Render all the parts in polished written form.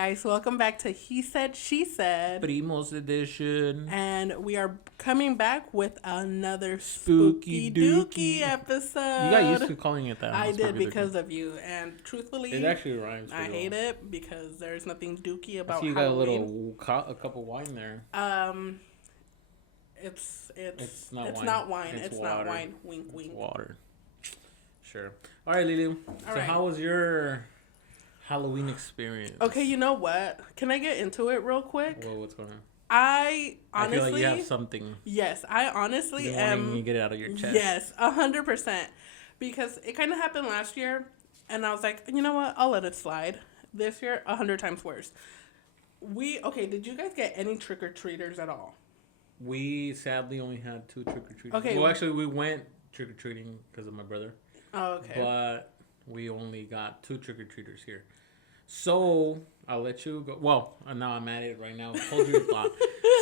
guys. Welcome back to He Said, She Said. Primos edition. And we are coming back with another Spooky Dooky episode. You got used to calling it that. I did because of you. And truthfully, it actually rhymes. I hate it because there's nothing Dooky about I see you Halloween. got a cup of wine there. It's not wine. It's water. not wine. Wink, wink. It's water. Sure. All right, Lulu. How was your Halloween experience? Okay, you know what? Can I get into it real quick? Well, what's going on? I honestly feel like you have something. Yes, I honestly am. You get it out of your chest. Yes, 100%. Because it kind of happened last year, and I was like, you know what? I'll let it slide. This year, 100 times worse. Did you guys get any trick-or-treaters at all? We sadly only had 2 trick-or-treaters. Okay. Well, actually, we went trick-or-treating because of my brother. Oh, okay. But we only got 2 trick-or-treaters here. So, I'll let you go. Well, now I'm at it right now. I told you a lot.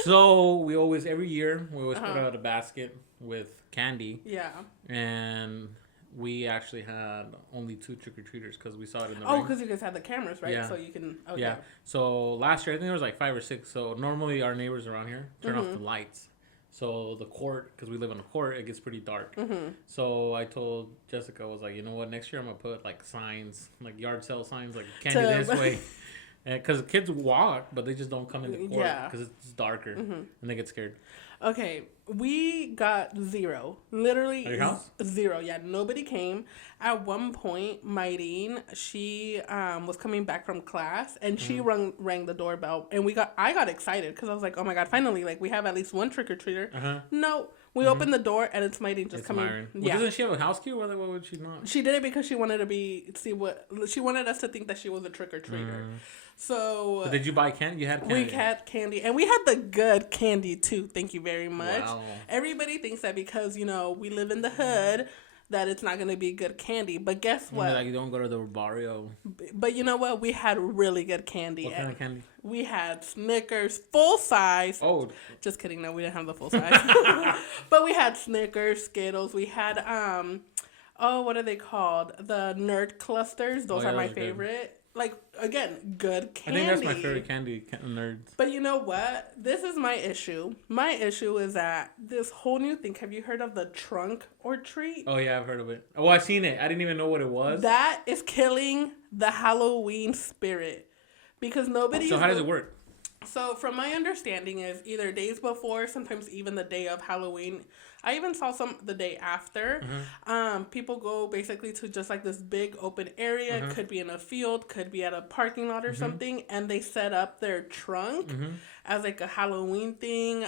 So, every year, we always put out a basket with candy. Yeah. And we actually had only 2 trick-or-treaters because we saw it in the Oh, ring. because you guys had the cameras, right? Yeah. So you can... Okay. Yeah. So, last year, I think there was like 5 or 6. So, normally our neighbors around here turn off the lights. So the court, because we live in a court, it gets pretty dark. Mm-hmm. So I told Jessica, I was like, you know what, next year I'm going to put like signs, like yard sale signs, like candy this way. Because kids walk, but they just don't come in the court because it's darker and they get scared. Okay, we got 0. Literally at your house? 0. Yeah, nobody came. At one point, Myrene, she was coming back from class, and she rang the doorbell, and I got excited because I was like, oh my god, finally, like we have at least one trick or treater. No, we opened the door and it's Myrene just coming. Myron. Well, doesn't she have a house key? Why would she not? She did it because she wanted she wanted us to think that she was a trick or treater. So, but did you buy candy? You had candy. We had candy, and we had the good candy too. Thank you very much. Wow. Everybody thinks that because we live in the hood, that it's not going to be good candy. But guess what? Like you don't go to the barrio. But you know what? We had really good candy. What kind of candy? We had Snickers, full size. Oh. Just kidding. No, we didn't have the full size. But we had Snickers, Skittles. We had, what are they called? The Nerd Clusters. Those are my favorite. Good. Like, again, good candy. I think that's my favorite candy, Nerds. But you know what? This is my issue. My issue is that this whole new thing, have you heard of the trunk or treat? Oh, yeah, I've heard of it. Oh, I've seen it. I didn't even know what it was. That is killing the Halloween spirit. Because nobody... So how does it work? So from my understanding is either days before, sometimes even the day of Halloween. I even saw some the day after. People go basically to just like this big open area. Could be in a field, could be at a parking lot or something. And they set up their trunk as like a Halloween thing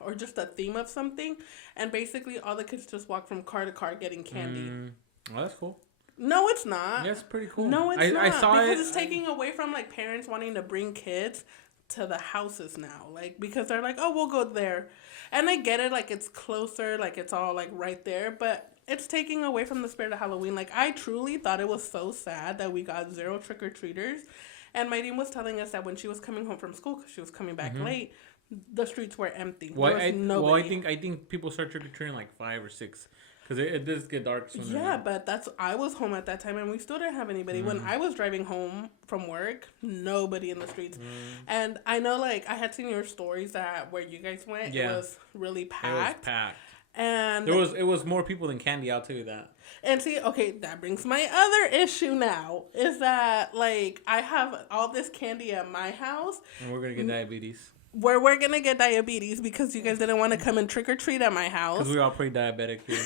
or just a theme of something. And basically all the kids just walk from car to car getting candy. Well, that's cool. No, it's not. That's pretty cool. No, it's not. I saw because it's taking away from like parents wanting to bring kids to the houses now, like because they're like, oh, we'll go there, and I get it, like it's closer, like it's all like right there, but it's taking away from the spirit of Halloween. Like I truly thought it was so sad that we got 0 trick-or-treaters, and my team was telling us that when she was coming home from school because she was coming back late, the streets were empty. I think people start trick-or-treating like 5 or 6. Because it does get dark soon. Yeah, but I was home at that time and we still didn't have anybody. When I was driving home from work, nobody in the streets. And I know, like, I had seen your stories that where you guys went, it was really packed. It was packed. And it was more people than candy, I'll tell you that. And see, okay, that brings my other issue now, is that, like, I have all this candy at my house. And we're going to get diabetes. Where we're going to get diabetes because you guys didn't want to come and trick-or-treat at my house. Because we're all pretty diabetic here.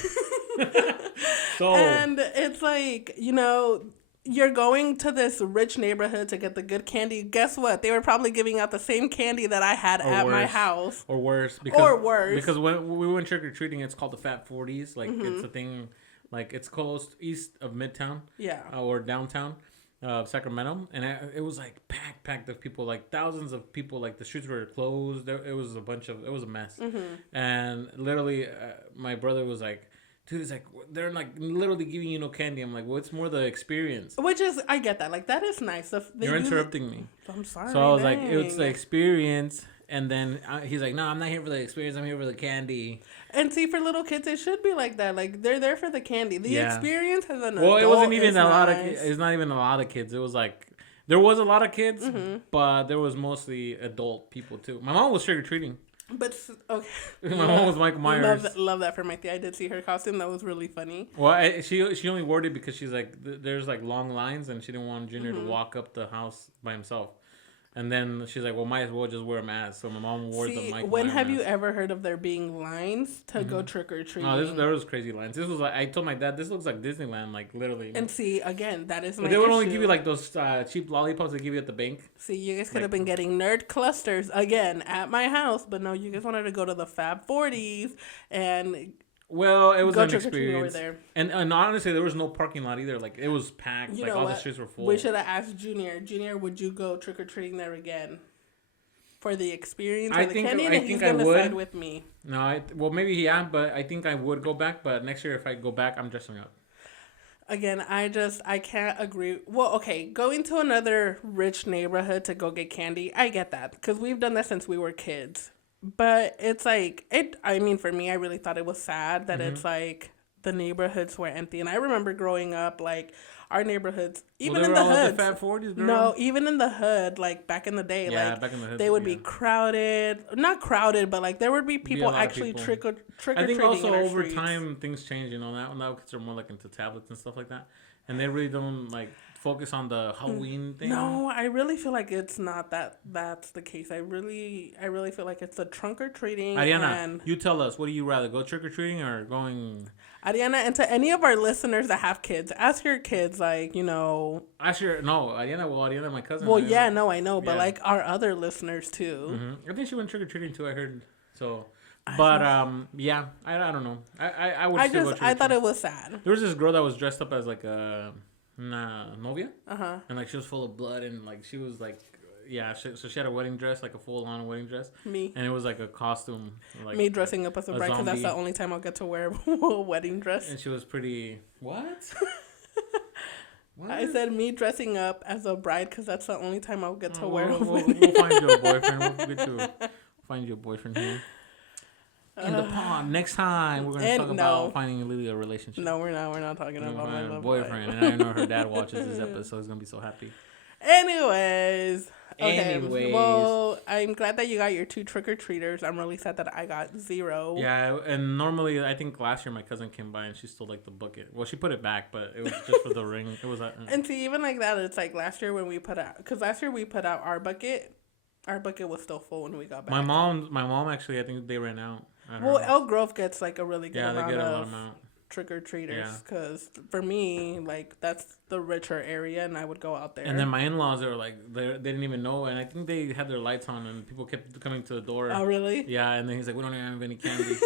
And it's like, you're going to this rich neighborhood to get the good candy. Guess what? They were probably giving out the same candy that I had at my house. Or worse. Because when we went trick-or-treating, it's called the Fat 40s. Like, it's a thing, like, it's close east of Midtown. Yeah. Or downtown. Sacramento, and it was like packed of people, like thousands of people. Like the streets were closed. It was a mess. And literally, my brother was like, "Dude, it's like they're like literally giving you no candy." I'm like, "Well, it's more the experience." Which is, I get that. Like that is nice. You're interrupting me. I'm sorry. So I was like, "It's the experience." And then he's like, "No, I'm not here for the experience. I'm here for the candy." And see, for little kids, it should be like that. Like they're there for the candy. The experience has an. Well, it wasn't even a lot of. It's not even a lot of kids. It was like There was a lot of kids, but there was mostly adult people too. My mom was trick or treating. But okay, my mom was Michael Myers. Love that for Mikey. I did see her costume. That was really funny. Well, she only wore it because she's like, there's like long lines, and she didn't want Junior to walk up the house by himself. And then she's like, well, might as well just wear a mask. So my mom wore the Michael Myers. When have you ever heard of there being lines to go trick or treating? No, there was crazy lines. This was like, I told my dad, this looks like Disneyland, like literally. And see, again, that is my But they would only give you like those cheap lollipops they give you at the bank. See, you guys could have been getting nerd clusters again at my house, but no, you guys wanted to go to the Fab 40s and... Well, it was an experience. Over there. And honestly, there was no parking lot either. Like, it was packed. Like, all the streets were full. We should have asked Junior. Junior, would you go trick-or-treating there again? For the experience of the candy? I think he's going to side with me. No, well, maybe, yeah, but I think I would go back. But next year, if I go back, I'm dressing up. Again, I can't agree. Well, okay, going to another rich neighborhood to go get candy, I get that. Because we've done that since we were kids. But it's like, I mean, for me, I really thought it was sad that it's like the neighborhoods were empty. And I remember growing up, like, our neighborhoods, even in the hood. The Fat 40s, no, even in the hood, like, back in the day, back in the hood, they would be crowded. Not crowded, but, like, there would be people actually trick-or-treating I think also over time, things change, you know, now kids are more, like, into tablets and stuff like that. And they really don't, like, focus on the Halloween thing. No, I really feel like it's not that's the case. I really feel like it's a trunk or treating. Ariana, you tell us, what do you rather, go trick or treating or going? Ariana, and to any of our listeners that have kids, ask your kids, like, you know. Ariana, my cousin. Well, yeah, no, I know, but like our other listeners too. I think she went trick or treating too. I heard so. But yeah, I don't know. I would. I thought it was sad. There was this girl that was dressed up as like a novia, and like she was full of blood, and like she was like, so she had a wedding dress, like a full-on wedding dress. Me. And it was like a costume. Like me dressing up as a bride, because that's the only time I'll get to wear a wedding dress. And she was pretty. What? What? I said me dressing up as a bride because that's the only time I'll get to wear a wedding. We'll find you a boyfriend. We'll find you a boyfriend here. In the pond. Next time, we're going to talk about finding Lily a relationship. No, we're not. We're not talking about my love boyfriend. And I know her dad watches this episode. He's going to be so happy. Anyways. Well, I'm glad that you got your 2 trick-or-treaters. I'm really sad that I got 0. Yeah, and normally, I think last year my cousin came by and she stole, like, the bucket. Well, she put it back, but it was just for the ring. It was. And see, even like that, it's like last year when we put out... Because last year we put out our bucket. Our bucket was still full when we got back. My mom actually, I think they ran out. Well, Elk Grove gets like a really good amount of trick-or-treaters, because for me, like, that's the richer area, and I would go out there. And then my in-laws, they were like, they didn't even know, and I think they had their lights on, and people kept coming to the door. Oh, really? Yeah, and then he's like, we don't even have any candy.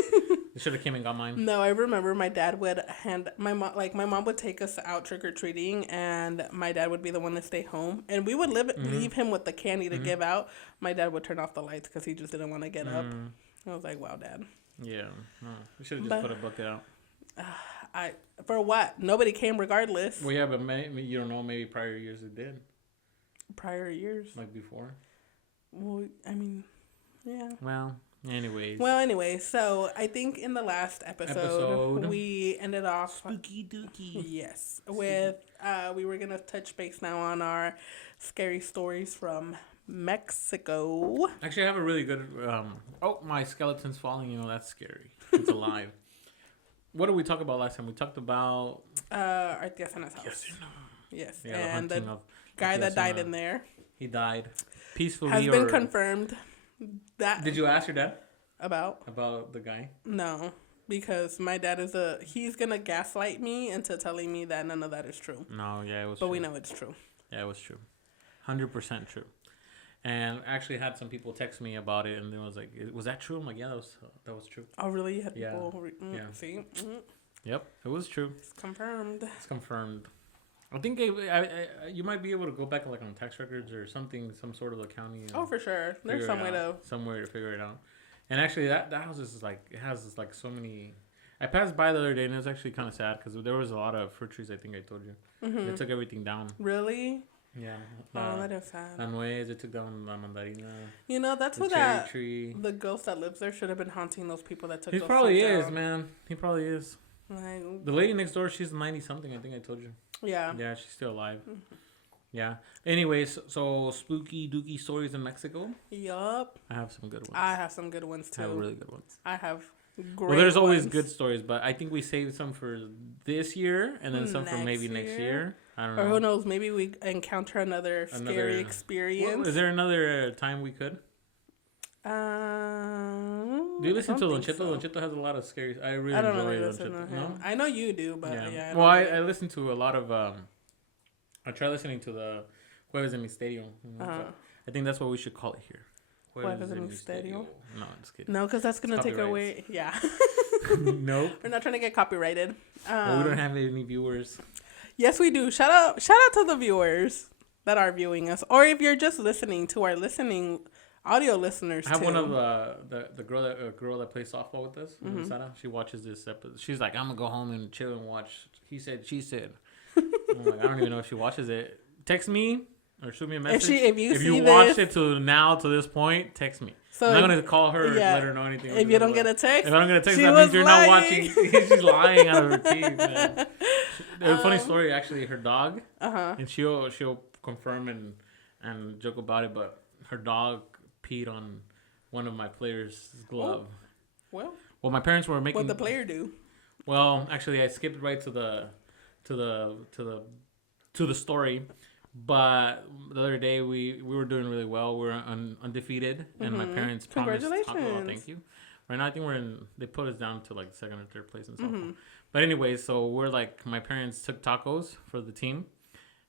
They should have came and got mine. No, I remember my dad would my mom would take us out trick-or-treating, and my dad would be the one to stay home, and we would leave him with the candy to give out. My dad would turn off the lights because he just didn't want to get up. I was like, wow, Dad. Yeah. We should have just put a bucket out. For what? Nobody came regardless. Well, yeah, but maybe, you don't know, maybe prior years it did. Prior years? Like before? Well, I mean, yeah. Well, anyways. So I think in the last episode. We ended off... Spooky Dooky. Yes. With, we were going to touch base now on our scary stories from Mexico. Actually, I have a really good... my skeleton's falling. You know, that's scary. It's alive. What did we talk about last time? We talked about... Our Tia's house. Yes. Yeah, and the guy that died in there. He died peacefully. Has been confirmed. Did you ask your dad? About the guy? No. Because my dad he's going to gaslight me into telling me that none of that is true. No, yeah, it was true. But we know it's true. Yeah, it was true. 100% true. And I actually had some people text me about it, and they was like, "Was that true?" I'm like, "Yeah, that was true." Oh, really? You had people? See? Yep, it was true. It's confirmed. I think you might be able to go back like on tax records or something, some sort of accounting. Oh, for sure. There's some way to figure it out. And actually, that house is like it has like so many. I passed by the other day, and it was actually kind of sad because there was a lot of fruit trees. I think I told you. Mm-hmm. They took everything down. Really? Yeah. Oh, that is sad. La Nuez, they took down La Mandarina. You know, that's what the ghost that lives there should have been haunting those people that took those trees down. He probably is, man. He probably is. The lady next door, she's 90-something, I think I told you. Yeah. Yeah, she's still alive. Yeah. Anyways, so spooky dooky stories in Mexico. Yup. I have some good ones. I have some good ones too. I have really good ones. I have great Well, there's always ones. good stories, but I think we saved some for this year and then some for maybe next year. I don't know. Or who knows? Maybe we encounter another scary experience. Well, is there another time we could? Do you listen to Lonchito? So. Lonchito has a lot of scary. I really enjoy Lonchito. No? I know you do, but yeah. Well, I listen to a lot of. I try listening to the Jueves de Misterio. I think that's what we should call it here. Jueves de Misterio. No, I'm just kidding. No, because that's gonna take away. Yeah. Nope. We're not trying to get copyrighted. Well, we don't have any viewers. Yes, we do. Shout out to the viewers that are viewing us, or if you're just listening to our audio listeners. I have one of the girl that plays softball with us, Sarah. She watches this episode. She's like, I'm gonna go home and chill and watch. He said, she said. I'm like, I don't even know if she watches it. Text me or shoot me a message. If you watched it to this point, text me. So I'm not gonna call her and let her know anything. If you don't get a text, if I don't get a text, that means you're not watching. She's lying out of her teeth, man. There's a funny story actually. Her dog, and she'll confirm and joke about it, but her dog peed on one of my players' glove. Oh. Well, my parents were making. What'd the player do? Well, actually, I skipped right to the story, but the other day we were doing really well. We were undefeated, and my parents promised. Congratulations! Thank you. Right now, I think they put us down to like second or third place in softball. But anyway, so we're like, my parents took tacos for the team,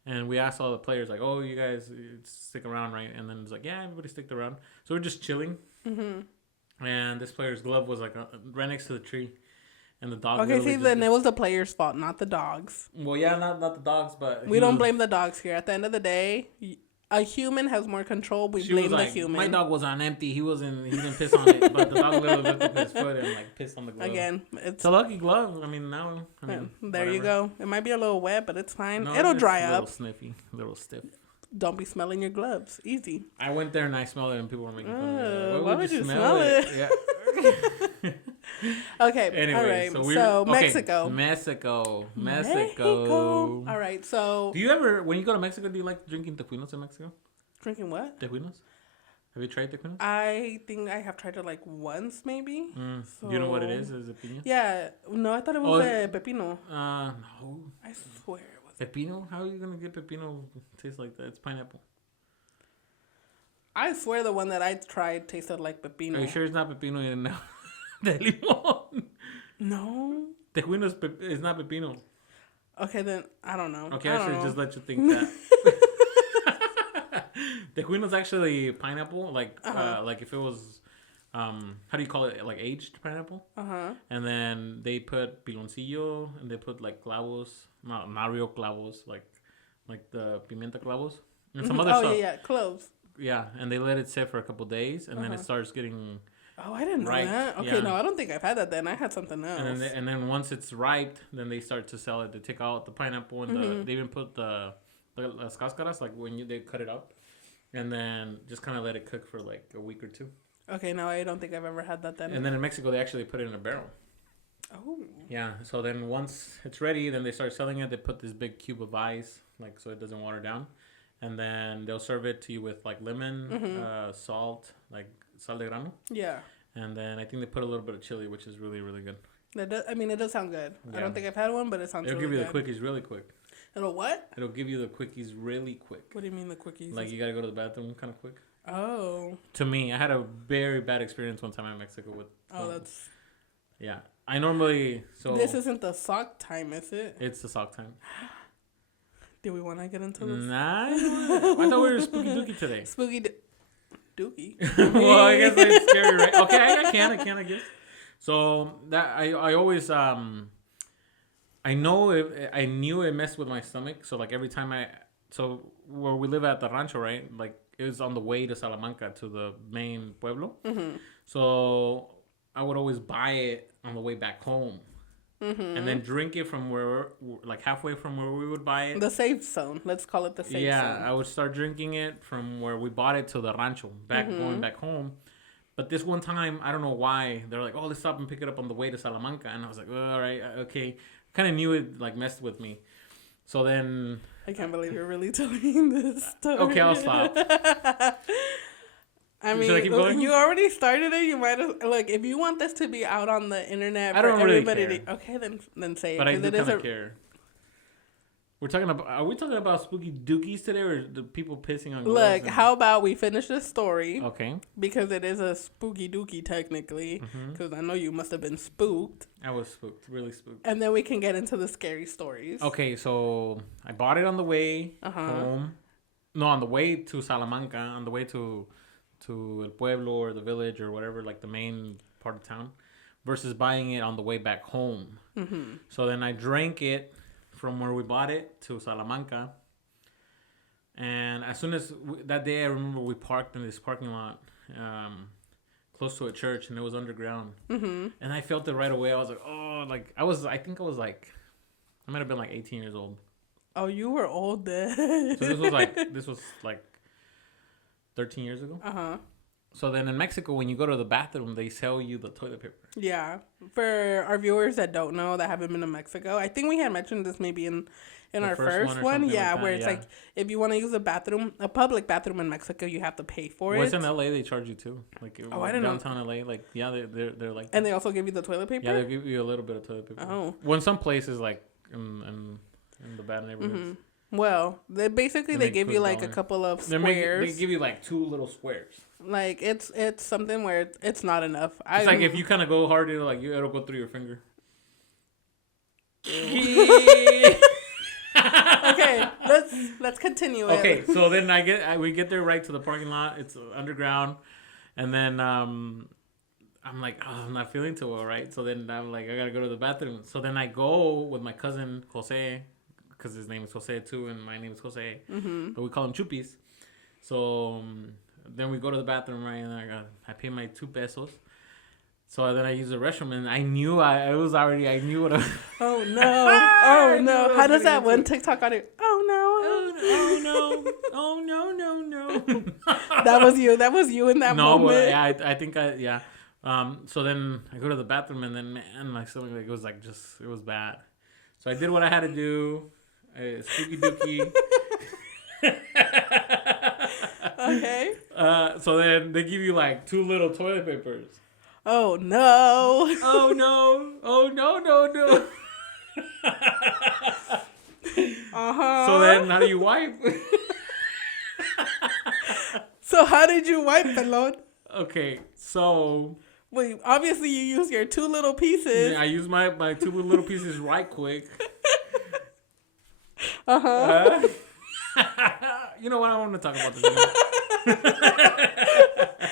and we asked all the players like, "Oh, you guys stick around, right?" And then it's like, "Yeah, everybody sticked around." So we're just chilling, and this player's glove was like right next to the tree. And the dog. Okay, see, then it was the player's fault, not the dogs. Well, yeah, not the dogs, but we don't blame the dogs here. At the end of the day, a human has more control. We blame the human. My dog was on empty. He didn't piss on it, but the dog literally lifted up his foot and like pissed on the glove. Again, it's a lucky glove. I mean, there whatever. You go. It might be a little wet, but it's fine. It'll dry up. A little sniffy, a little stiff. Don't be smelling your gloves. Easy. I went there and I smelled it, and people were making fun of me. Why would you smell it? Yeah. Okay. Anyway, all right. So Mexico. Mexico. All right. So. Do you ever, when you go to Mexico, do you like drinking tequilas in Mexico? Drinking what? Tequilas. Have you tried tequilas? I think I have tried it like once, maybe. So, do you know what it is? Is it piña? Yeah. No, I thought it was pepino. No. I swear it was. Pepino? How are you gonna get pepino taste like that? It's pineapple. I swear the one that I tried tasted like pepino. Are you sure it's not pepino in de limón? No. Tejuino is not pepino. Okay, then I don't know. Okay, I should just let you think that. Tejuino is actually pineapple, like if it was, how do you call it? Like aged pineapple. And then they put piloncillo and they put like clavos, not real clavos, like the pimienta clavos and some other stuff. Oh yeah, cloves. Yeah, and they let it sit for a couple days, and then it starts getting. Oh, I didn't know that. Okay, no, I don't think I've had that then. I had something else. And then once it's ripe, then they start to sell it. They take out the pineapple and they even put the las cáscaras, like when they cut it up, and then just kind of let it cook for like a week or two. Okay, no, I don't think I've ever had that then. And then in Mexico, they actually put it in a barrel. Oh. Yeah, so then once it's ready, then they start selling it. They put this big cube of ice, like so it doesn't water down. And then they'll serve it to you with like lemon, salt, like sal de grano. Yeah. And then I think they put a little bit of chili, which is really, really good. It does sound good. Yeah. I don't think I've had one, but it sounds really good. It'll give you the quickies really quick. It'll what? It'll give you the quickies really quick. What do you mean the quickies? Like you got to go to the bathroom kind of quick. Oh. To me, I had a very bad experience one time in Mexico with... that's... Yeah. I normally... This isn't the sock time, is it? It's the sock time. Do we want to get into this? Nah, I thought we were spooky dooky today. Dooky. Well, I guess it's scary, right? Okay, I can, I guess. So that I always I knew it messed with my stomach. So like every time where we live at the rancho, right? Like it was on the way to Salamanca to the main pueblo. Mm-hmm. So I would always buy it on the way back home. Mm-hmm. And then drink it from like halfway from where we would buy it. The safe zone. Let's call it the safe zone. Yeah, I would start drinking it from where we bought it to the rancho, going back home. But this one time, I don't know why, they're like, oh, let's stop and pick it up on the way to Salamanca. And I was like, all right, okay. Kind of knew it like messed with me. So then... I can't believe you're really telling this story. Okay, I'll stop. I mean, should I keep going? You already started it. You might have... Look, if you want this to be out on the internet for everybody to... Okay, then say it. But I do kind of care. We're talking about... Are we talking about spooky dookies today, or the people pissing on... Look, how about we finish this story? Okay. Because it is a spooky dookie, technically. Because I know you must have been spooked. I was spooked. Really spooked. And then we can get into the scary stories. Okay, so I bought it on the way home. No, on the way to Salamanca. On the way to El Pueblo or the village or whatever, like the main part of town. Versus buying it on the way back home. So then I drank it from where we bought it to Salamanca. And as soon as that day, I remember we parked in this parking lot close to a church, and it was underground. And I felt it right away. I was like, oh, like I might have been like 18 years old. Oh, you were old then. So this was like 13 years ago. So then in Mexico, when you go to the bathroom, they sell you the toilet paper. Yeah. For our viewers that don't know, that haven't been to Mexico, I think we had mentioned this maybe in our first one. Yeah, like where it's like, if you want to use a public bathroom in Mexico, you have to pay for it. Well, it's in LA, they charge you too. Like, I don't know. Downtown LA, like, yeah, they're like... And they also give you the toilet paper? Yeah, they give you a little bit of toilet paper. Oh. Well, in some places, like, in the bad neighborhoods. Well, they give you like a couple of squares. They give you like 2 little squares. Like it's something where it's not enough. It's like if you kind of go hard, it'll go through your finger. Okay, let's continue. Okay, so then we get there right to the parking lot. It's underground, and then I'm like, oh, I'm not feeling too well, right? So then I'm like, I gotta go to the bathroom. So then I go with my cousin Jose, because his name is Jose too, and my name is Jose, but we call him Chupis. So then we go to the bathroom, right, and I pay my 2 pesos. So then I use the restroom, and I knew what I was. Oh no! Oh no! How does that one TikTok on it? Oh no! Oh no! Oh no! No no! That was you. That was you in that moment. No, well, yeah, I think yeah. So then I go to the bathroom, and then man, my stomach it was bad. So I did what I had to do. Spooky dookie. Okay. So then they give you like 2 little toilet papers. Oh no! Oh no! Oh no! So then how do you wipe? So how did you wipe, Pelon? Okay, so... Wait, obviously you use your 2 little pieces. Yeah, I use my 2 little pieces right quick. You know what? I want to talk about this again.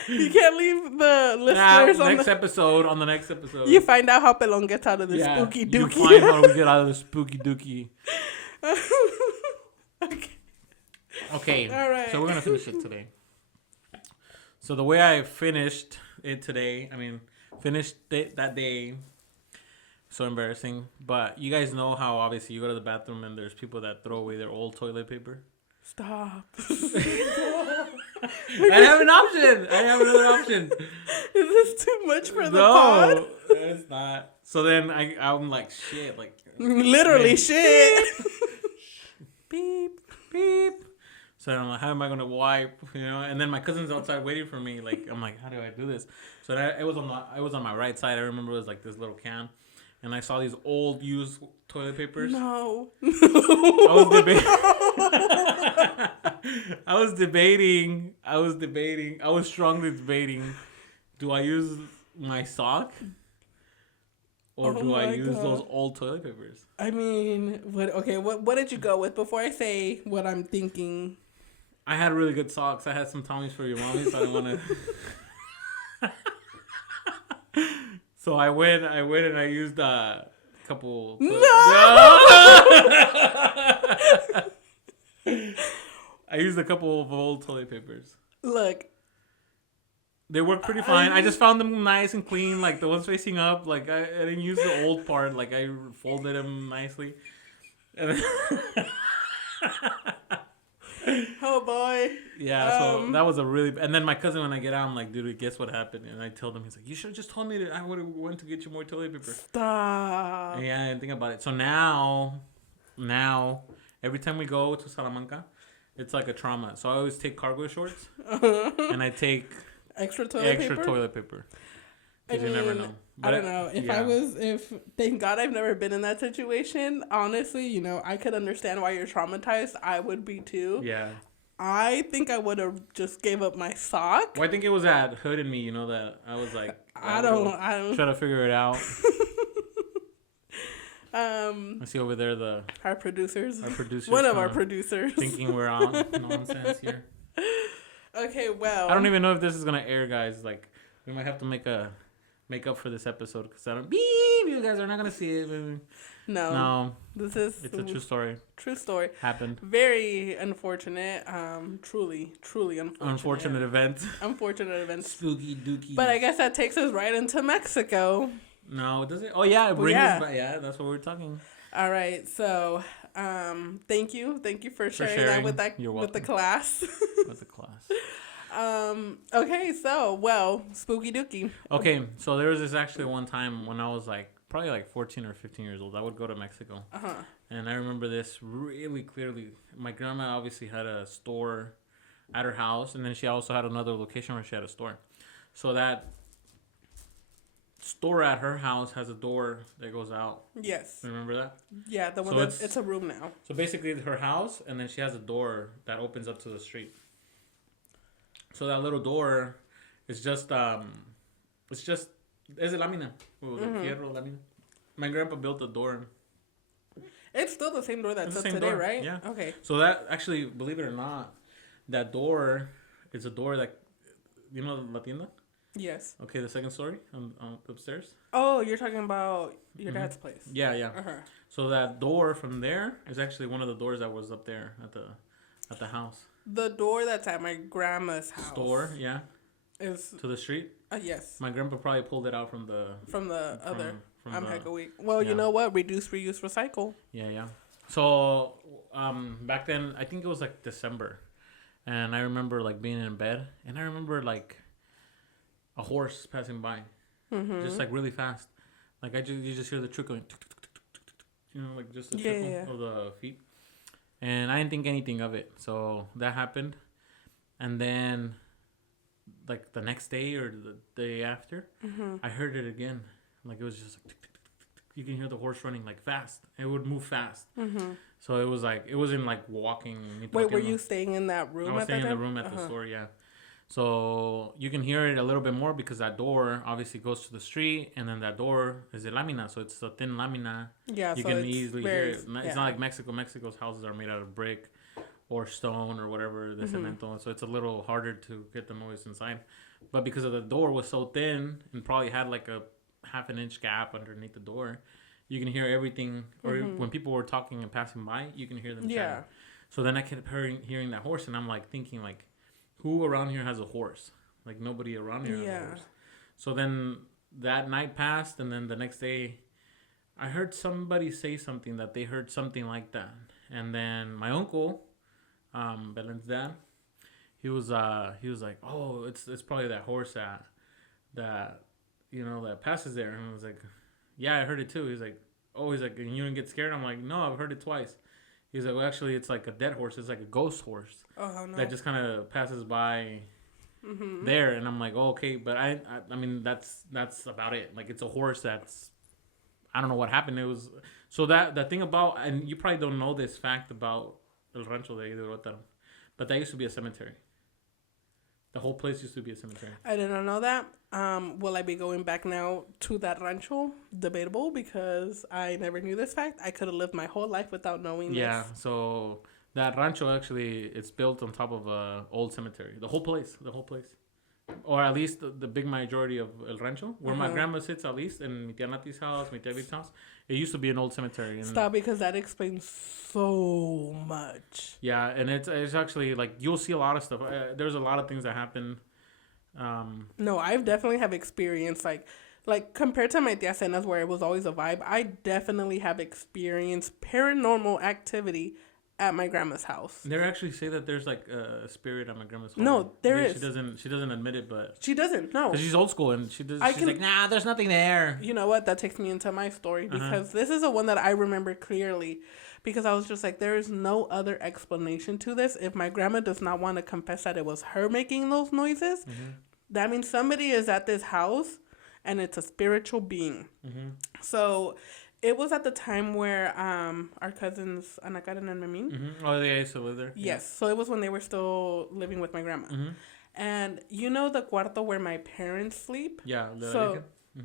You can't leave the listeners on the next episode. You find out how Pelon gets out of the spooky dookie. You find how we get out of the spooky dookie. Okay. All right. So we're going to finish it today. So the way I finished it today, finished it that day, so embarrassing. But you guys know how obviously you go to the bathroom and there's people that throw away their old toilet paper. Stop. I have an option. I have another option. Is this too much for the pod? No, it's not. So then I'm like, shit. Like literally shit. Beep, beep. So I'm like, how am I going to wipe? And then my cousin's outside waiting for me. Like, I'm like, how do I do this? So it was on my right side. I remember it was like this little can. And I saw these old used toilet papers. No. I was debating. I was strongly debating. Do I use my sock? Or do I use those old toilet papers? What did you go with before I say what I'm thinking? I had really good socks. I had some Tommy's for your mommy, so I don't want to... So I went and I used a couple... No! I used a couple of old toilet papers. Look. They work pretty fine. I just found them nice and clean, like the ones facing up. Like I didn't use the old part. Like I folded them nicely. Oh boy. Yeah, so that was a really... And then my cousin, when I get out, I'm like, dude, guess what happened? And I told him, he's like, you should have just told me that I would have went to get you more toilet paper. Stop. And yeah, I didn't think about it. So now every time we go to Salamanca, it's like a trauma. So I always take cargo shorts, and I take extra toilet paper. Because you never know. But I don't know. Thank God I've never been in that situation. Honestly, you know, I could understand why you're traumatized. I would be too. Yeah. I think I would have just gave up my sock. Well, I think it was that hood in me, you know, that I was like, I don't try to figure it out. I see over there our producers. One of our producers. Thinking we're on nonsense here. Okay, well. I don't even know if this is gonna air, guys. Like, we might have to make up for this episode because I don't. Beep, you guys are not gonna see it. No. It's a true story. True story. Happened. Very unfortunate. Truly unfortunate. Unfortunate events. Spooky dooky. But I guess that takes us right into Mexico. No, does it? Oh yeah, it brings us back. Yeah, that's what we're talking. All right, so thank you for sharing that with the class. With the class. Okay, so spooky dooky. Okay, so there was this actually one time when I was probably 14 or 15 years old. I would go to Mexico. And I remember this really clearly. My grandma obviously had a store at her house, and then she also had another location where she had a store. So that store at her house has a door that goes out. Yes. Remember that? Yeah, it's a room now. So basically her house, and then she has a door that opens up to the street. So that little door is just es de lámina. What was it? Fierro, lámina. My grandpa built the door. It's still the same door that's up today, door, right? Yeah. Okay. So that actually, believe it or not, that door is a door that, you know, La Tienda? Yes. Okay, the second story on upstairs. Oh, you're talking about your dad's place. Yeah. So that door from there is actually one of the doors that was up there at the house. The door that's at my grandma's house. Store, yeah. Is to the street? Yes. My grandpa probably pulled it out from other. I'm heck a week. Well, you know what? Reduce, reuse, recycle. Yeah. So, back then, I think it was December, and I remember being in bed, and I remember a horse passing by, just really fast, you just hear the trickling, you know, just the trickle of the feet, and I didn't think anything of it. So that happened, and then the next day or the day after, I heard it again. It was just you can hear the horse running fast. It would move fast. So it was it wasn't walking. Wait, were you staying in that room? I was staying in the room at the store. Yeah. So you can hear it a little bit more because that door obviously goes to the street, and then that door is a lámina, so it's a thin lámina. Yeah, you can easily hear it. It's not like Mexico. Mexico's houses are made out of brick or stone or whatever, the cemento. So it's a little harder to get the noise inside. But because of the door was so thin and probably had a half an inch gap underneath the door, you can hear everything. Or when people were talking and passing by, you can hear them chatting. So then I kept hearing that horse, and I'm thinking who around here has a horse? Nobody around here has a horse. So then that night passed, and then the next day I heard somebody say something that they heard something like that. And then my uncle, Belen's dad, he was like, oh, it's probably that horse that you know, that passes there. And I was like, yeah, I heard it too. He's like, and you didn't get scared? I'm like, no, I've heard it twice. He's like, well, actually, it's a dead horse. It's a ghost horse. Oh, no. That just kind of passes by there. And I'm like, oh, okay. But I mean, that's about it. It's a horse that's, I don't know what happened. It was, so that thing about, and you probably don't know this fact about El Rancho de Hidrotáron, but that used to be a cemetery. The whole place used to be a cemetery. I didn't know that. Will I be going back now to that rancho? Debatable, because I never knew this fact. I could have lived my whole life without knowing this. Yeah, so that rancho actually, it's built on top of a old cemetery. The whole place. Or at least the big majority of El Rancho, where my grandma sits at least, and mi tia Nati's house, mi tia Vic's house. It used to be an old cemetery. And stop, because that explains so much. Yeah, and it's actually you'll see a lot of stuff. There's a lot of things that happen. No, I've definitely have experienced like compared to my tia Cena's, where it was always a vibe. I definitely have experienced paranormal activity at my grandma's house. They actually say that there's like a spirit at my grandma's house. No, there is. She doesn't admit it, but she doesn't. No, because she's old school and she's like, nah, there's nothing there. You know what? That takes me into my story because this is the one that I remember clearly, because I was just like, there is no other explanation to this. If my grandma does not want to confess that it was her making those noises, that means somebody is at this house, and it's a spiritual being. So. It was at the time where our cousins, Ana Karen and Memin. Oh, they used to live there? Yes. So it was when they were still living with my grandma. And you know the cuarto where my parents sleep? Yeah.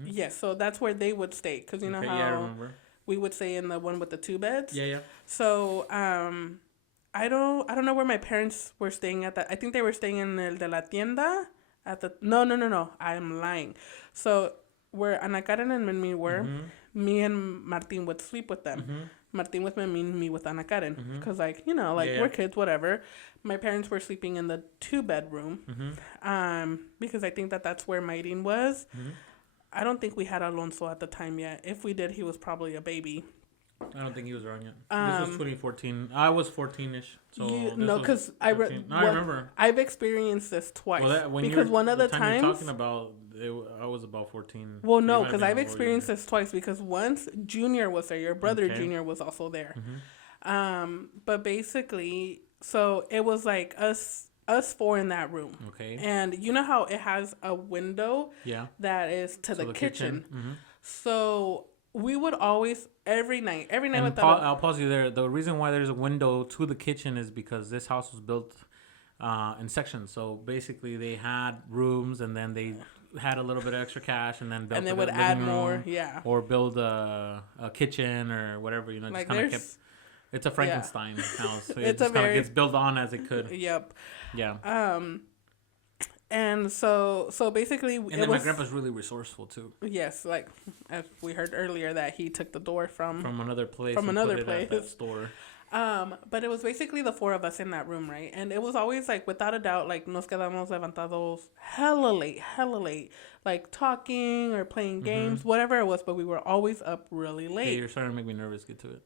Yes. So that's where they would stay. Because you know how I remember. We would stay in the one with the 2 beds? Yeah. So I don't know where my parents were staying at that. I think they were staying in el de la tienda. No. I'm lying. So where Ana Karen and Memin were... me and Martin would sleep with them. Martin with Memin, me with Ana Karen. Because, we're kids, whatever. My parents were sleeping in the 2-bedroom. Because I think that's where Mayrin was. I don't think we had Alonso at the time yet. If we did, he was probably a baby. I don't think he was around yet. This was 2014. I was 14-ish. So no, because I remember. I've experienced this twice. Because one of the times you're talking about, I was about 14. Well, no, because I've experienced this twice. Because once Junior was there, your brother Junior was also there. But basically, so it was like us 4 in that room. Okay. And you know how it has a window? Yeah. That is to the kitchen. So we would always every night with I'll pause you there. The reason why there's a window to the kitchen is because this house was built in sections. So basically, they had rooms, and then they had a little bit of extra cash, and then built they would add more, or build a kitchen or whatever. You know, just kind of kept. It's a Frankenstein house. So it just kind of gets built on as it could. Yep. Yeah. And so basically, and my grandpa's really resourceful too. Yes, like as we heard earlier, that he took the door from another place. At that store. But it was basically the 4 of us in that room, right? And it was always like, without a doubt, like nos quedamos levantados hella late, like talking or playing games, whatever it was. But we were always up really late. Hey, you're starting to make me nervous. Get to it.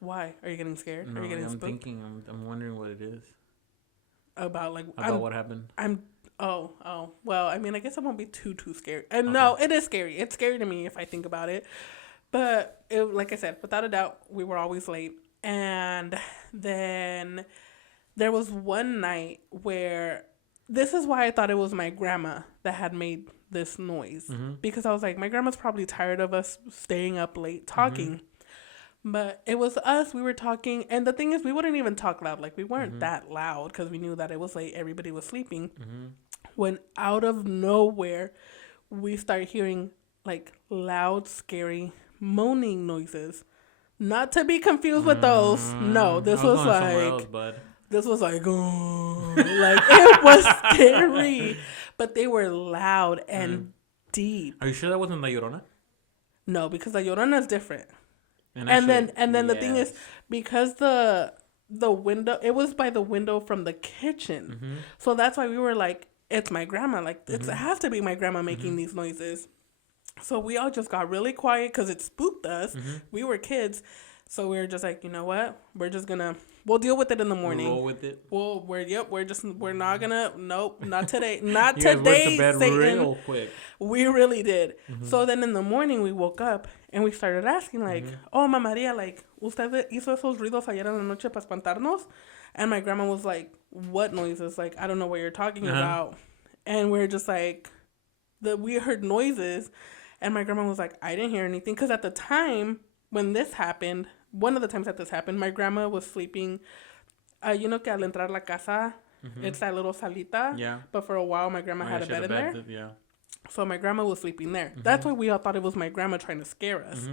Why? Are you getting scared? No, Are you getting spooked? Thinking. I'm wondering what it is. About what happened. Oh. Well, I mean, I guess I won't be too scared. And no, it is scary. It's scary to me if I think about it. But like I said, without a doubt, we were always late. And then there was one night where this is why I thought it was my grandma that had made this noise. Because I was like, my grandma's probably tired of us staying up late talking. But it was us. We were talking. And the thing is, we wouldn't even talk loud. Like, we weren't that loud because we knew that it was late. Everybody was sleeping. When out of nowhere, we started hearing, like, loud, scary moaning noises. Not to be confused with those. No, this was like... This was like, oh, like, it was scary. But they were loud and deep. Are you sure that wasn't La Llorona? No, because La Llorona is different. And then the thing is, because the window, it was by the window from the kitchen. So that's why we were like, it's my grandma. Like, it has to be my grandma making these noises. So we all just got really quiet because it spooked us. We were kids. So we were just like, you know what? We'll deal with it in the morning. Roll with it. We're not gonna, nope, not today. Not today, went to bed Satan. real quick. We really did. So then in the morning we woke up and we started asking like, oh, Mamá María, like, ¿usted hizo esos ruidos ayer en la noche para espantarnos? And my grandma was like, what noises? Like, I don't know what you're talking about. And we're just like, we heard noises. And my grandma was like, I didn't hear anything. Because at the time when this happened, one of the times that this happened, my grandma was sleeping. You know que al entrar la casa, it's that little salita. Yeah. But for a while, my grandma had a bed in there. Yeah. So my grandma was sleeping there. That's why we all thought it was my grandma trying to scare us.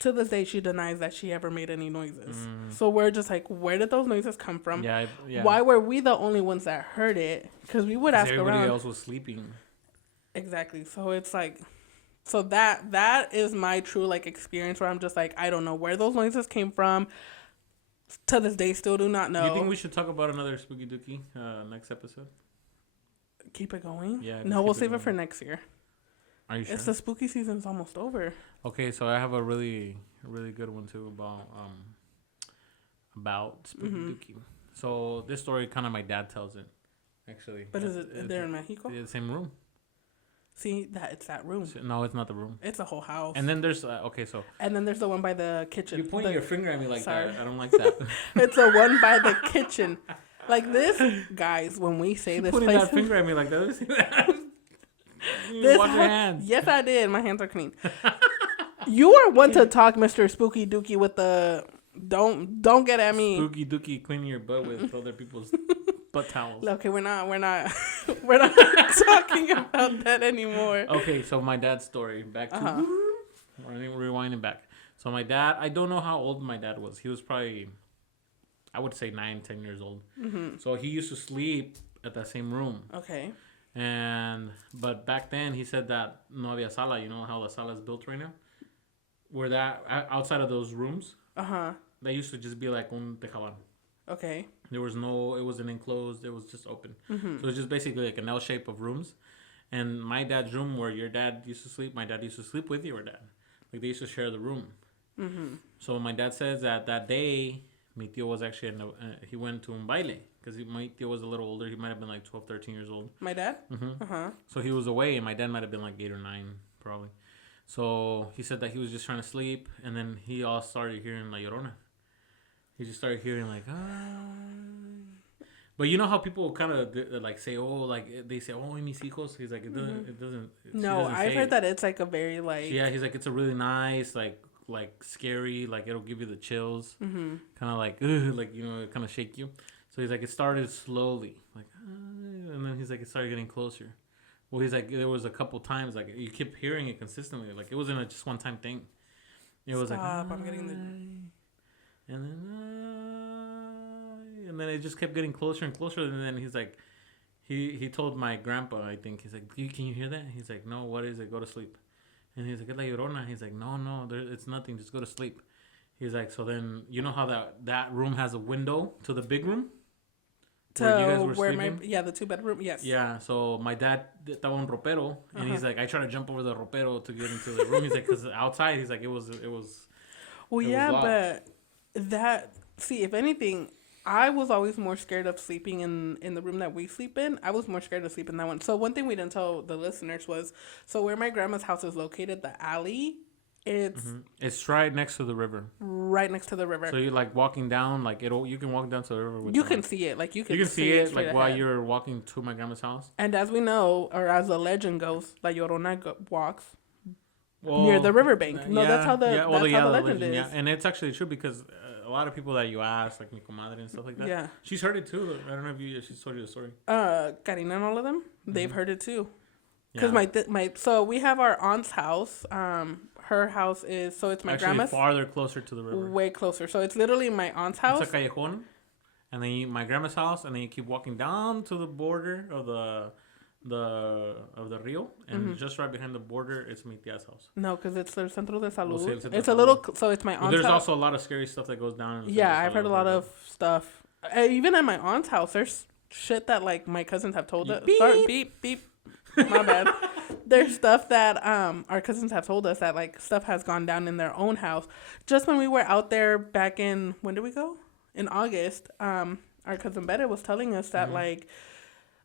To this day, she denies that she ever made any noises. So we're just like, where did those noises come from? Yeah. Why were we the only ones that heard it? Because we would ask everybody around. Everybody else was sleeping. Exactly. So it's like... So that is my true, like, experience where I'm just like, I don't know where those noises came from. To this day, still do not know. You think we should talk about another Spooky Dooky next episode? Keep it going? Yeah. No, we'll save it for next year. Are you sure? It's the spooky season's almost over. Okay, so I have a really, really good one, too, about about Spooky Dooky. So this story, kind of my dad tells it, actually. But is it there in Mexico? The same room. See, it's that room. No, it's not the room. It's a whole house. And then there's And then there's the one by the kitchen. You're pointing your finger at me like that. I don't like that. It's the one by the kitchen. Like this, guys. When we say this, putting that finger at me like that. Wash your hands. Yes, I did. My hands are clean. You are one to talk, Mr. Spooky Dooky, with the don't get at me. Spooky Dooky cleaning your butt with other people's butt towels. Okay, we're not talking about that anymore. Okay, so my dad's story. Back to rewinding back. So my dad, I don't know how old my dad was. He was probably, I would say 9-10 years old. Mm-hmm. So he used to sleep at that same room. Okay. But back then he said that no había sala. You know how the sala is built right now? Where that outside of those rooms. They used to just be like un tejaban. Okay. There was it wasn't enclosed. It was just open. Mm-hmm. So it was just basically like an L shape of rooms. And my dad's room, where your dad used to sleep, my dad used to sleep with your dad. Like they used to share the room. Mm-hmm. So my dad says that day, mi tío was actually he went to un baile. Because my tío was a little older. He might have been like 12, 13 years old. My dad? Mm-hmm. So he was away, and my dad might have been like 8 or 9, probably. So he said that he was just trying to sleep, and then he all started hearing La Llorona. He just started hearing like, But you know how people kind of like say, they say, mis hijos. He's like, it doesn't. No, I've heard that it's like a very like. Yeah, he's like, it's a really nice, like scary, like it'll give you the chills. Mm-hmm. Kind of like, like, you know, it kind of shake you. So he's like, it started slowly, like, and then he's like, it started getting closer. Well, he's like, there was a couple times, like, you kept hearing it consistently. Like, it wasn't a just one-time thing. It was like, I'm getting the... And then it just kept getting closer and closer. And then he's like, he told my grandpa, I think, he's like, can you hear that? He's like, no, what is it? Go to sleep. And he's like, es la llorona. He's like, no, it's nothing. Just go to sleep. He's like, so then, you know how that room has a window to the big room? Where you guys were sleeping? The 2-bedroom, yes. Yeah, so my dad estaba un ropero, and he's like, I tried to jump over the ropero to get into the room. He's like, because outside, he's like, it was. Well, yeah, but if anything, I was always more scared of sleeping in the room that we sleep in. I was more scared to sleep in that one. So one thing we didn't tell the listeners was, so where my grandma's house is located, the alley. It's right next to the river. Right next to the river. So you're like walking down, like you can walk down to the river. You can see it, like you can see it like while you're walking to my grandma's house. And as we know, or as the legend goes, La Llorona walks near the riverbank. No, that's how the legend is. Yeah, and it's actually true because a lot of people that you ask, like mi comadre and stuff like that. Yeah, she's heard it too. I don't know if she's told you the story. Karina and all of them, they've heard it too. Because so we have our aunt's house. Her house is, so it's my grandma's. Farther closer to the river. Way closer. So it's literally my aunt's house. It's a callejón, and then my grandma's house, and then you keep walking down to the border of the rio, and just right behind the border, it's mi tía's house. No, because it's the Centro de Salud. It's a little, so it's my aunt's house. There's also a lot of scary stuff that goes down. I've heard a lot of stuff. Even at my aunt's house, there's shit that like my cousins have told us. Sorry, beep, beep. My bad. There's stuff that our cousins have told us that like stuff has gone down in their own house. Just when we were out there back in, when did we go? In August. Our cousin Betta was telling us that like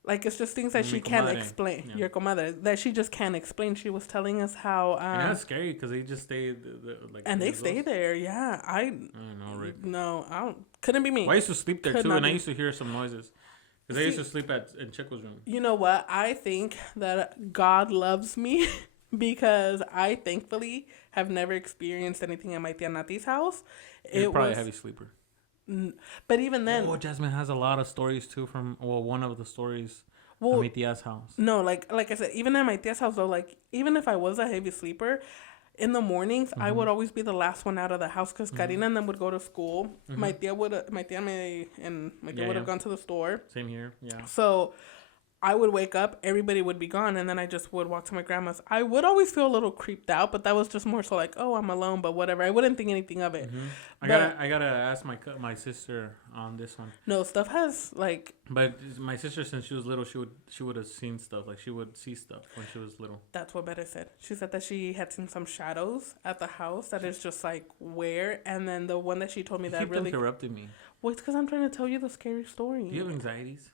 it's just things that she can't explain. Yeah. Your comadre, that she just can't explain. She was telling us how. And that's scary because they just stay and they stay there. Yeah, I know, Rick. No, I don't. Couldn't be me. Well, I used to sleep there too, and I used to hear some noises. Because I used to sleep in Chico's room. You know what? I think that God loves me because I thankfully have never experienced anything at my tia Nati's house. You're probably a heavy sleeper. But even then... Oh, Jasmine has a lot of stories too from... Well, one of the stories at my tia's house. No, like I said, even at my tia's house though, like even if I was a heavy sleeper... In the mornings, I would always be the last one out of the house because Karina and them would go to school. My tia would have gone to the store. Same here, yeah. So I would wake up, everybody would be gone, and then I just would walk to my grandma's. I would always feel a little creeped out, but that was just more so like, oh, I'm alone, but whatever. I wouldn't think anything of it. I gotta ask my sister on this one. No, stuff has like. But my sister, since she was little, she would have seen stuff. Like she would see stuff when she was little. That's what Betta said. She said that she had seen some shadows at the house that is just like where, and then the one that she told me that really interrupted me. Well, it's because I'm trying to tell you the scary story. Do you have anxieties?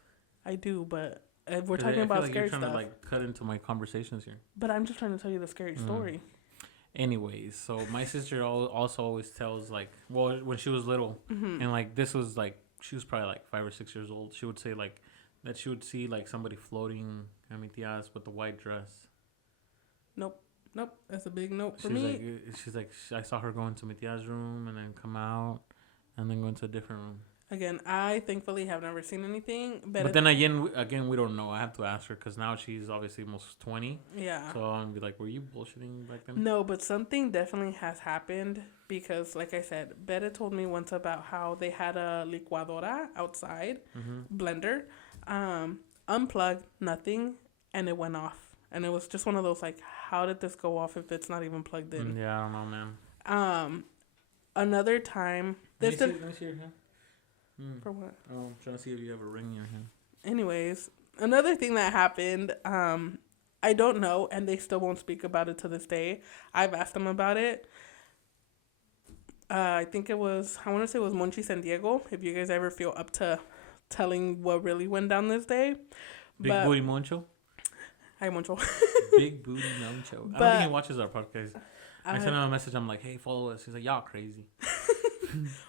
I do, but we're talking about scary stuff. You're trying to like cut into my conversations here. But I'm just trying to tell you the scary story. Anyways, so my sister also always tells like, well, when she was little, and like this was like she was probably like 5 or 6 years old. She would say like that she would see like somebody floating at mi tia's with the white dress. Nope. That's a big nope for me. She's like, I saw her go into mi tia's room and then come out and then go into a different room. Again, I thankfully have never seen anything. But then again, we don't know. I have to ask her because now she's obviously almost 20. Yeah. So I'm gonna be like, were you bullshitting back then? No, but something definitely has happened because, like I said, Betta told me once about how they had a licuadora outside, blender, unplugged, nothing, and it went off. And it was just one of those like, how did this go off if it's not even plugged in? Yeah, I don't know, man. Another time. Let me see your hand. For what? Oh, I'm trying to see if you have a ring in your hand. Anyways, another thing that happened, I don't know, and they still won't speak about it to this day. I've asked them about it. I think I want to say it was Monchi San Diego, if you guys ever feel up to telling what really went down this day. Big Booty Moncho? Hi, Moncho. Big Booty Moncho. I don't think he watches our podcast. I sent him a message. I'm like, hey, follow us. He's like, y'all crazy.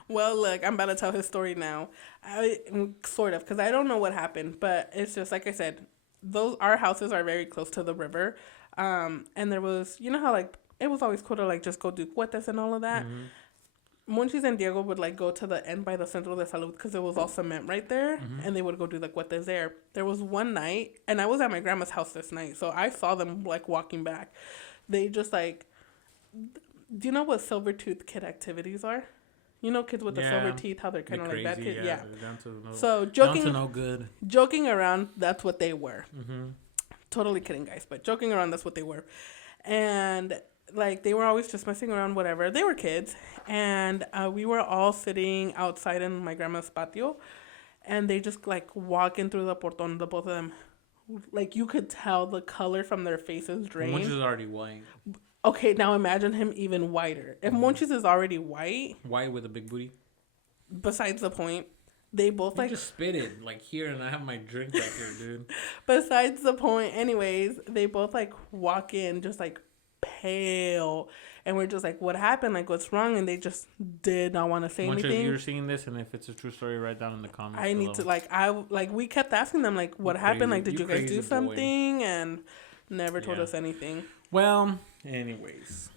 Well, look, I'm about to tell his story now. Sort of, because I don't know what happened, but it's just like I said, our houses are very close to the river, and there was, you know how like it was always cool to like just go do cuetas and all of that. Monchis and Diego would like go to the end by the Centro de Salud because it was all cement right there, and they would go do the cuetas there. There was one night, and I was at my grandma's house this night, so I saw them like walking back. They just like, do you know what silver tooth kid activities are? You know, kids with the silver teeth, how they're kind of like that kid. Yeah. So joking, down to no good. Joking around, that's what they were. Totally kidding, guys, but joking around, that's what they were. And like they were always just messing around, whatever. They were kids, and we were all sitting outside in my grandma's patio, and they just like walking through the portón, the both of them. Like you could tell the color from their faces drained. Monchis is already white. Okay, now imagine him even whiter. If Monchis is already white with a big booty. Besides the point, they both you just spit it like here, and I have my drink right here, dude. Besides the point, anyways, they both like walk in just like pale, and we're just like, what happened? Like, what's wrong? And they just did not want to say anything. If you're seeing this, and if it's a true story, write down in the comments. I need to we kept asking them like, what happened? Like, did you guys do something? And never told us anything. Well, anyways,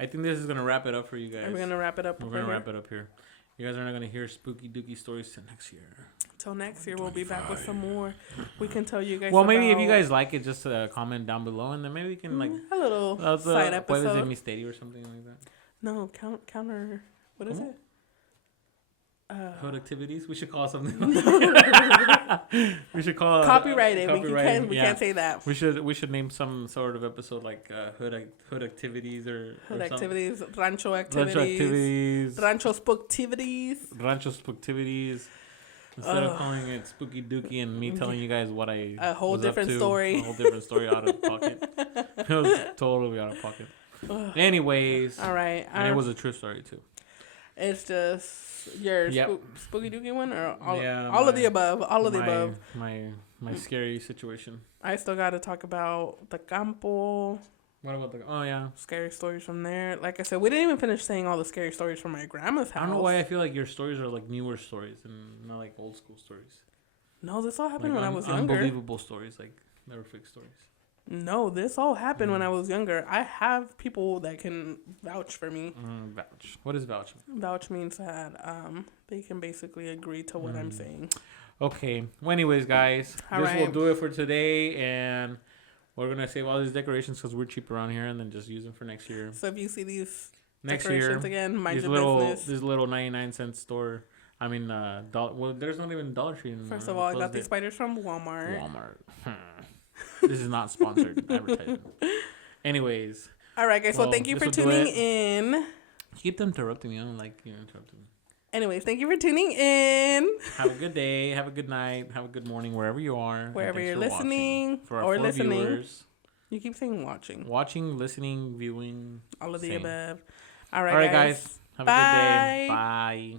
I think this is gonna wrap it up for you guys. Are we gonna wrap it up? We're gonna wrap it up here. You guys are not gonna hear spooky dooky stories till next year. Till next year, we'll be back with some more. We can tell you guys. Well, maybe if you guys like it, just comment down below, and then maybe we can like a little side episode. What is it, Misterio or something like that? No, counter. What is it? Hood activities. We should call something. We should call copyrighted. We can't say that. We should name some sort of episode like hood activities or activities, rancho activities, rancho spooktivities. Instead of calling it Spooky Dooky and me telling you guys what I a whole different story out of pocket. It was totally out of pocket. Anyways, all right, and it was a true story too. It's just your spooky dooky one, or all of the above. All of the above. My scary situation. I still got to talk about the campo. What about scary stories from there. Like I said, we didn't even finish saying all the scary stories from my grandma's house. I don't know why I feel like your stories are like newer stories and not like old school stories. No, this all happened when I was younger. Unbelievable stories, like never fake stories. No, this all happened when I was younger. I have people that can vouch for me. Vouch. What does vouch mean? Vouch means that they can basically agree to what I'm saying. Okay. Well, anyways, guys, will do it for today, and we're gonna save all these decorations because we're cheap around here, and then just use them for next year. So if you see these next decorations year, again, mind your business. This little 99-cent store. I mean, well, there's not even Dollar Tree anymore. First of all, I got these spiders from Walmart. This is not sponsored advertisement. Anyways. All right, guys. Well, thank you for tuning in. Keep interrupting me. I don't like you interrupting me. Anyways, thank you for tuning in. Have a good day. Have a good night. Have a good morning wherever you are. Wherever you're listening for our listening. Viewers. You keep saying watching. Watching, listening, viewing. All of the above. All right, guys. Have a good day. Bye.